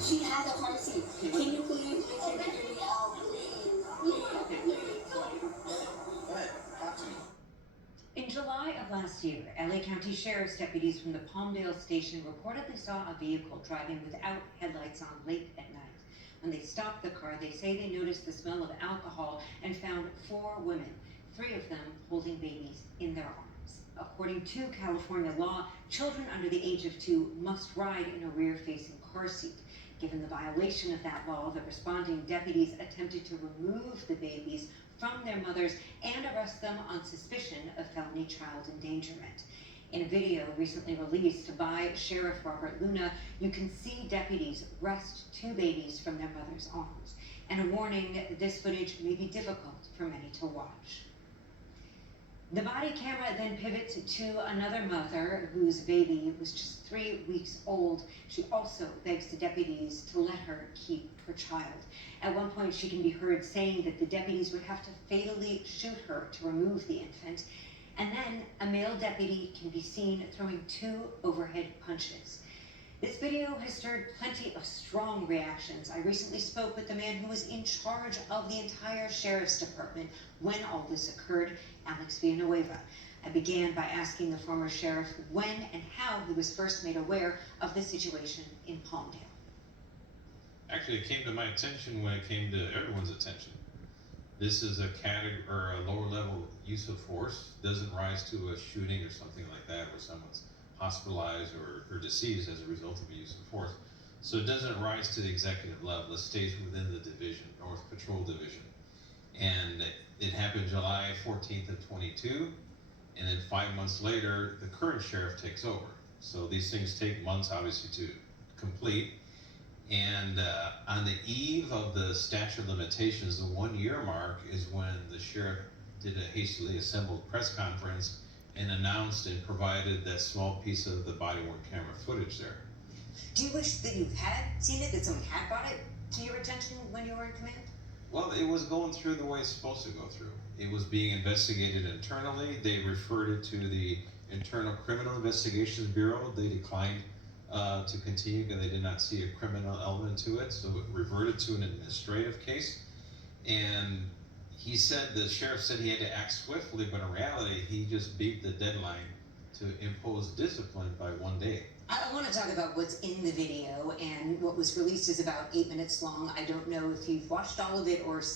She had a car seat. Can you believe they came to get me out? In July of last year, LA County Sheriff's deputies from the Palmdale station reportedly saw a vehicle driving without headlights on late at night. When they stopped the car, they say they noticed the smell of alcohol and found 4 women, 3 of them holding babies in their arms. According to California law, children under the age of 2 must ride in a rear-facing car seat. Given the violation of that law, the responding deputies attempted to remove the babies from their mothers and arrest them on suspicion of felony child endangerment. In a video recently released by Sheriff Robert Luna, you can see deputies wrest 2 babies from their mother's arms, and a warning that this footage may be difficult for many to watch. The body camera then pivots to another mother whose baby was just 3 weeks old. She also begs the deputies to let her keep her child. At one point, she can be heard saying that the deputies would have to fatally shoot her to remove the infant. And then a male deputy can be seen throwing 2 overhead punches. This video has stirred plenty of strong reactions. I recently spoke with the man who was in charge of the entire sheriff's department when all this occurred, Alex Villanueva. I began by asking the former sheriff when and how he was first made aware of the situation in Palmdale. Actually, it came to my attention when it came to everyone's attention. This is a category or a lower level use of force. Doesn't rise to a shooting or something like that where someone's hospitalized or deceased as a result of a use of force. So it doesn't rise to the executive level. It stays within the division, North Patrol Division. And it happened July 14th of 22. And then 5 months later, the current sheriff takes over. So these things take months, obviously, to complete. And on the eve of the statute of limitations, the 1-year mark is when the sheriff did a hastily assembled press conference and announced and provided that small piece of the body-worn camera footage there. Do you wish that you had seen it, that someone had brought it to your attention when you were in command? Well, it was going through the way it's supposed to go through. It was being investigated internally. They referred it to the Internal Criminal Investigations Bureau. They declined to continue because they did not see a criminal element to it, so it reverted to an administrative case. And he said, the sheriff said he had to act swiftly, but in reality, he just beat the deadline to impose discipline by 1 day. I want to talk about what's in the video, and what was released is about 8 minutes long. I don't know if you've watched all of it or if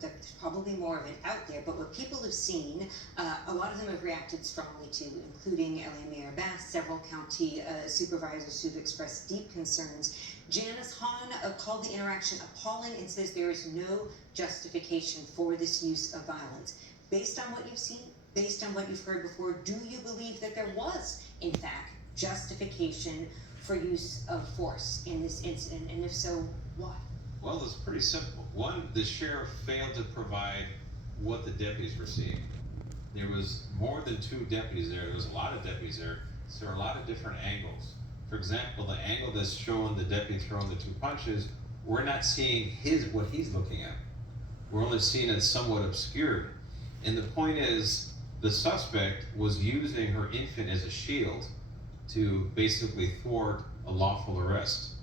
there's probably more of it out there, but what people have seen, a lot of them have reacted strongly to, including LA Mayor Bass, several county supervisors who've expressed deep concerns. Janice Hahn called the interaction appalling and says there is no justification for this use of violence. Based on what you've seen, based on what you've heard before, do you believe that there was, in fact, justification for use of force in this incident, and if so, why? Well, it's pretty simple. One, the sheriff failed to provide what the deputies were seeing. There was more than 2 deputies there. There was a lot of deputies there, so there are a lot of different angles. For example, the angle that's showing the deputy throwing the 2 punches, we're not seeing what he's looking at. We're only seeing it somewhat obscured. And the point is, the suspect was using her infant as a shield to basically thwart a lawful arrest.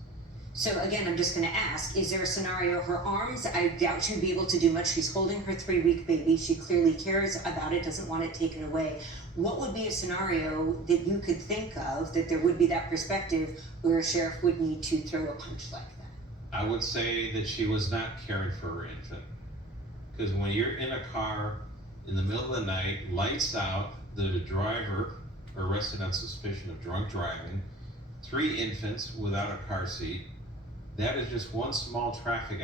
So again, I'm just going to ask, is there a scenario, her arms, I doubt she'd be able to do much. She's holding her 3-week baby. She clearly cares about it, doesn't want it taken away. What would be a scenario that you could think of that there would be that perspective where a sheriff would need to throw a punch like that? I would say that she was not caring for her infant. Because when you're in a car in the middle of the night, lights out, the driver arrested on suspicion of drunk driving, 3 infants without a car seat, that is just one small traffic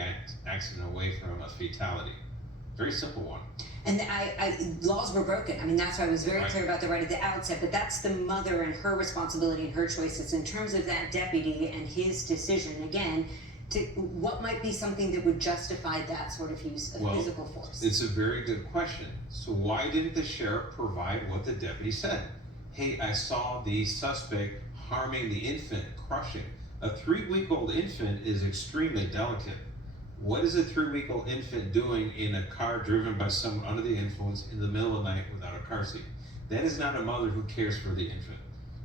accident away from a fatality. Very simple one. And laws were broken. I mean, that's why I was very clear about the right at the outset, but that's the mother and her responsibility and her choices. In terms of that deputy and his decision, again, what might be something that would justify that sort of use of physical force? It's a very good question. So why didn't the sheriff provide what the deputy said? Hey, I saw the suspect harming the infant, crushing. A 3-week-old infant is extremely delicate. What is a 3-week-old infant doing in a car driven by someone under the influence in the middle of the night without a car seat? That is not a mother who cares for the infant.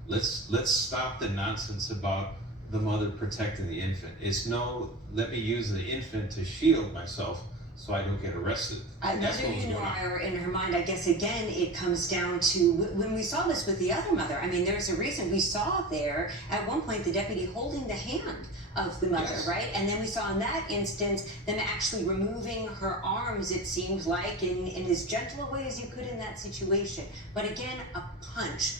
Let's stop the nonsense about the mother protecting the infant. It's no, let me use the infant to shield myself so I don't get arrested. That's Neither what was you nor going on. I are in her mind. I guess again, it comes down to when we saw this with the other mother. I mean, there's a reason we saw there at one point the deputy holding the hand of the mother, Yes. right? And then we saw in that instance them actually removing her arms, it seemed like, in as gentle a way as you could in that situation. But again, a punch.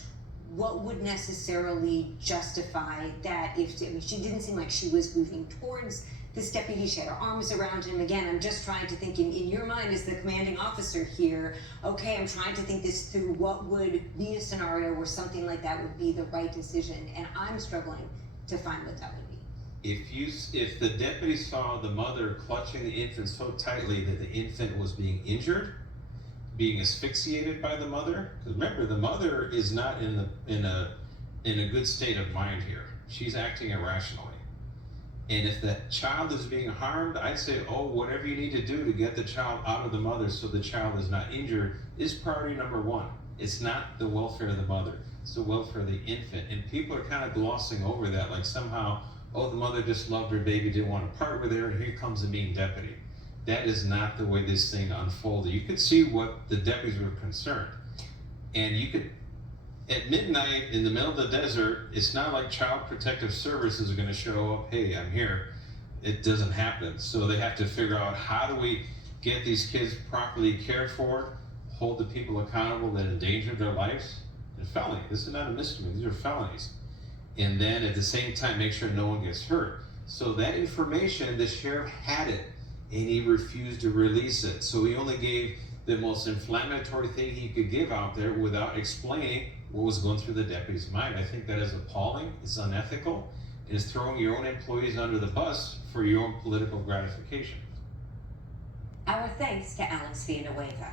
What would necessarily justify that? If I mean, she didn't seem like she was moving towards this deputy, she had her arms around him. Again, I'm just trying to think in your mind as the commanding officer here, okay, I'm trying to think this through. What would be a scenario where something like that would be the right decision? And I'm struggling to find what that would be. If the deputy saw the mother clutching the infant so tightly that the infant was being injured, being asphyxiated by the mother, because remember, the mother is not in a good state of mind here. She's acting irrationally. And if the child is being harmed, I'd say, oh, whatever you need to do to get the child out of the mother so the child is not injured is priority number one. It's not the welfare of the mother, it's the welfare of the infant. And people are kind of glossing over that, like somehow, oh, the mother just loved her baby, didn't want to part with her, and here comes the mean deputy. That is not the way this thing unfolded. You could see what the deputies were concerned. And you could, at midnight in the middle of the desert, it's not like Child Protective Services are going to show up, hey, I'm here. It doesn't happen. So they have to figure out, how do we get these kids properly cared for, hold the people accountable that endanger their lives? And felony, this is not a misdemeanor, these are felonies. And then at the same time, make sure no one gets hurt. So that information, the sheriff had it, and he refused to release it. So he only gave the most inflammatory thing he could give out there without explaining what was going through the deputy's mind. I think that is appalling, it's unethical, and it's throwing your own employees under the bus for your own political gratification. Our thanks to Alex Villanueva.